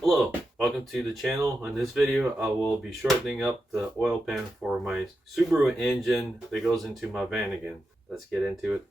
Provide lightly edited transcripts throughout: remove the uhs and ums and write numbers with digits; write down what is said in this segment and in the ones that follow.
Hello, welcome to the channel. In this video I will be shortening up the oil pan for my Subaru engine that goes into my Vanagon. Let's get into it.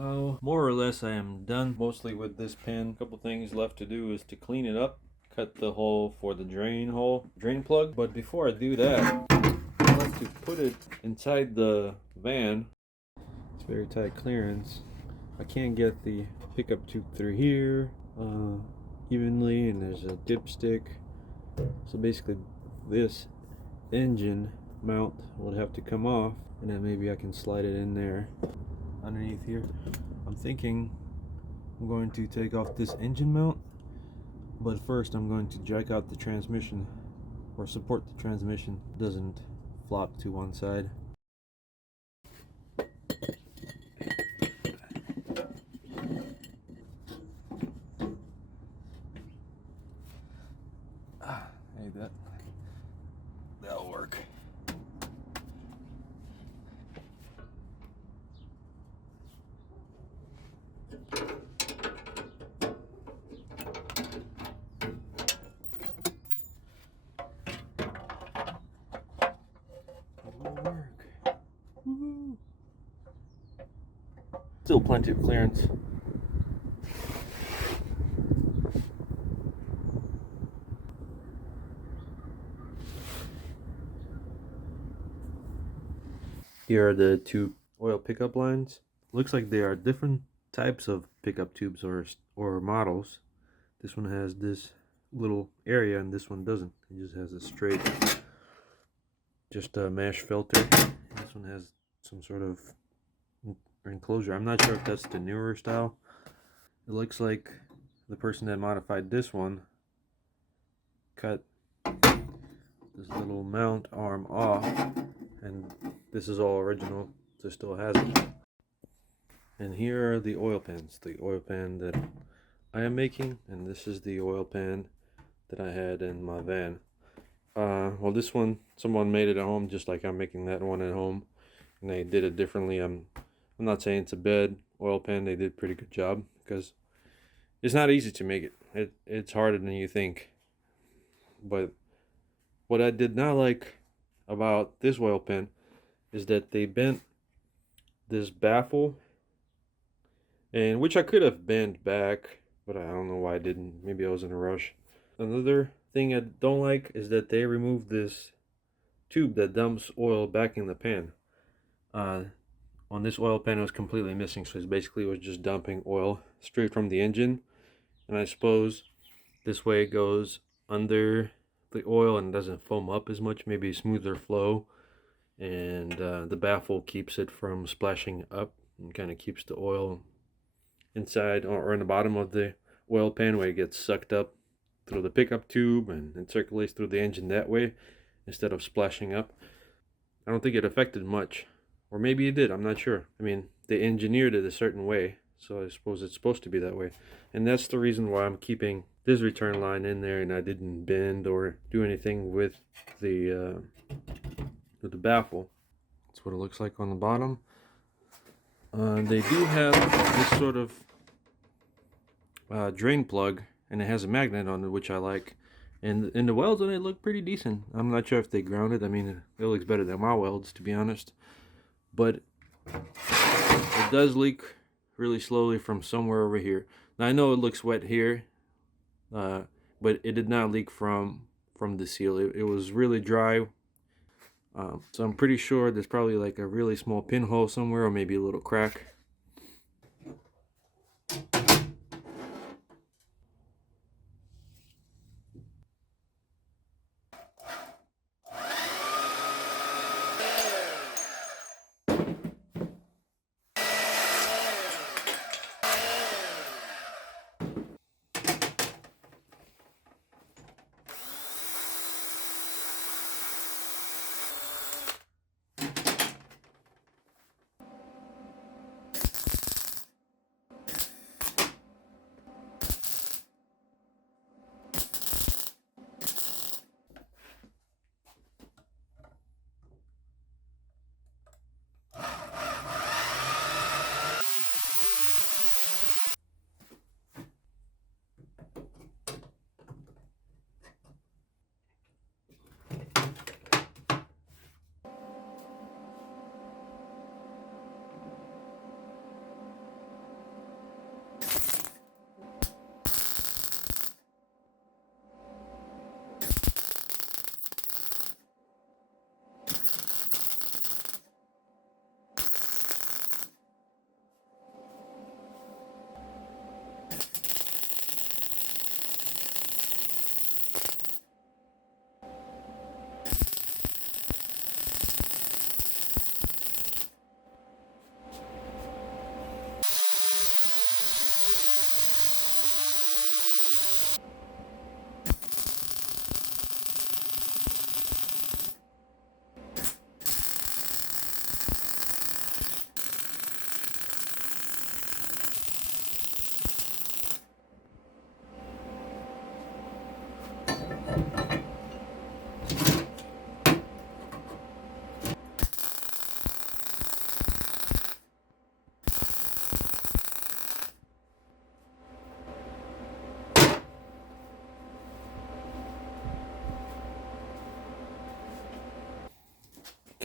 Now, more or less I am done mostly with this pen. A couple things left to do is to clean it up, cut the hole for the drain plug. But before I do that, I like to put it inside the van. It's very tight clearance. I can't get the pickup tube through here evenly, and there's a dipstick. So basically this engine mount would have to come off, and then maybe I can slide it in there underneath here. I'm thinking I'm going to take off this engine mount, but first I'm going to jack out the transmission, or support the transmission doesn't flop to one side. Hey, that'll work. Still plenty of clearance. Here are the two oil pickup lines. Looks like they are different types of pickup tubes or models. This one has this little area and this one doesn't. It just has a straight, just a mesh filter. This one has some sort of enclosure. I'm not sure if that's the newer style. It looks like the person that modified this one cut this little mount arm off, and this is all original, so it still has it. And here are the oil pans. The oil pan that I am making, and this is the oil pan that I had in my van. Well, this one, someone made it at home just like I'm making that one at home, and they did it differently. I'm not saying it's a bad oil pan. They did a pretty good job, because it's not easy to make it. It's harder than you think. But what I did not like about this oil pan is that they bent this baffle, and which I could have bent back, but I don't know why I didn't. Maybe I was in a rush. Another thing I don't like is that they removed this tube that dumps oil back in the pan. On this oil pan, it was completely missing, so it basically was just dumping oil straight from the engine. And I suppose this way it goes under the oil and doesn't foam up as much, maybe a smoother flow, and the baffle keeps it from splashing up and kind of keeps the oil inside or in the bottom of the oil pan, where it gets sucked up through the pickup tube and it circulates through the engine that way instead of splashing up. I don't think it affected much, or maybe it did, I'm not sure. I mean, they engineered it a certain way, so I suppose it's supposed to be that way. And that's the reason why I'm keeping this return line in there, and I didn't bend or do anything with the baffle. That's what it looks like on the bottom. They do have this sort of drain plug, and it has a magnet on it, which I like. And the welds on it look pretty decent. I'm not sure if they grounded. I mean, it looks better than my welds, to be honest. But it does leak really slowly from somewhere over here. Now I know it looks wet here, but it did not leak from the seal. It was really dry. So I'm pretty sure there's probably like a really small pinhole somewhere, or maybe a little crack.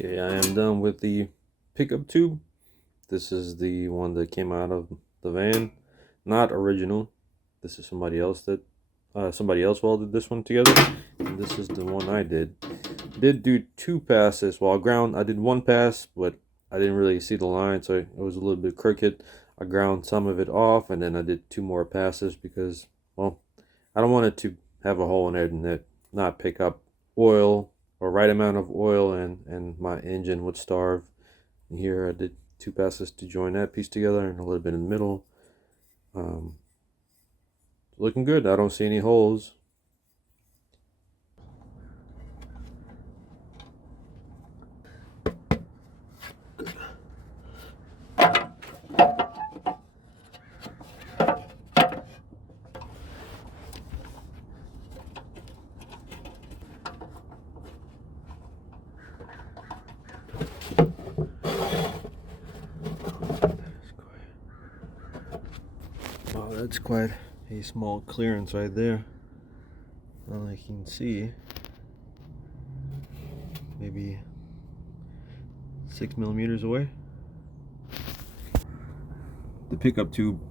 Okay, I am done with the pickup tube. This is the one that came out of the van, not original. This is somebody else welded this one together, and this is the one I did. Did do 2 passes while ground. I did 1 pass, but I didn't really see the line, so it was a little bit crooked. I ground some of it off, and then I did 2 more passes because, well, I don't want it to have a hole in it and it not pick up oil or right amount of oil, and my engine would starve. And here I did 2 passes to join that piece together and a little bit in the middle. Um, Looking good. I don't see any holes. Wow, that's quite a small clearance right there. All I can see, maybe 6 millimeters away. The pickup tube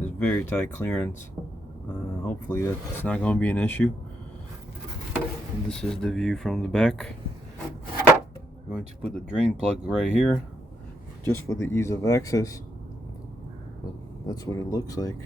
is very tight clearance. Hopefully that's not going to be an issue. And this is the view from the back. I'm going to put the drain plug right here just for the ease of access. But that's what it looks like.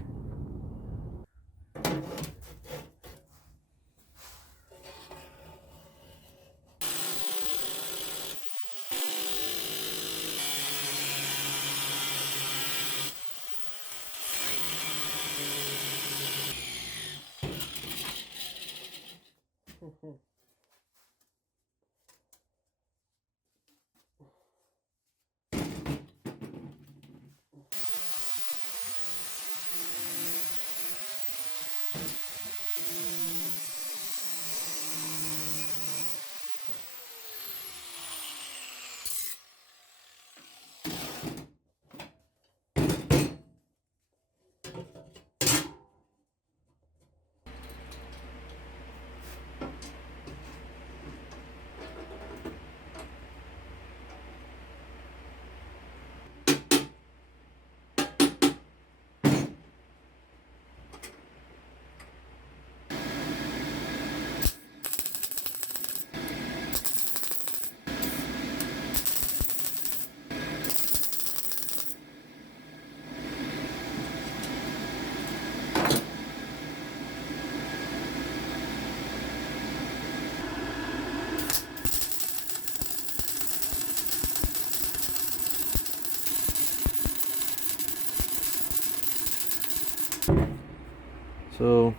So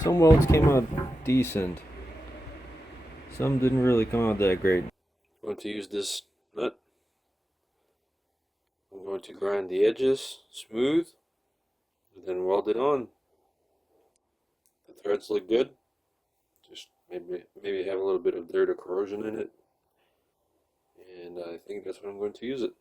some welds came out decent. Some didn't really come out that great. I'm going to use this nut. I'm going to grind the edges smooth and then weld it on. The threads look good. Just maybe have a little bit of dirt or corrosion in it. And I think that's what I'm going to use it.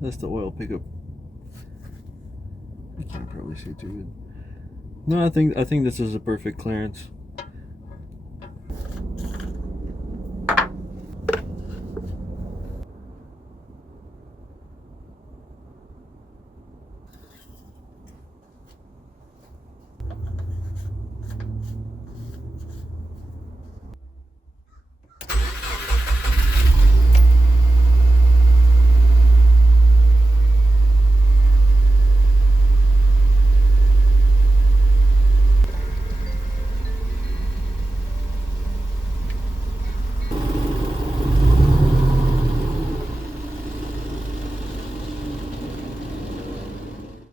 That's the oil pickup. You can't probably see too good. No, I think this is a perfect clearance.